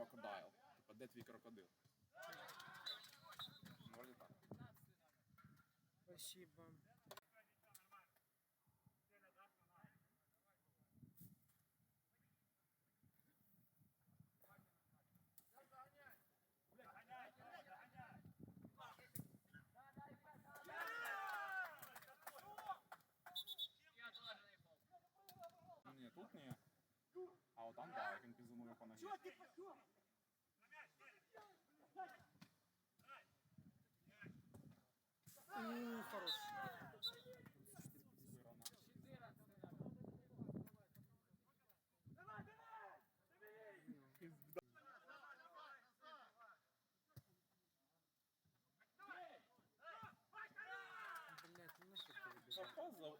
Crocodile? Типа, де твій крокодил? Може так. Спасибо. підзумує по ногі. У, хорош. Вирона. Блять, ну нахер ты выбежал? Запозов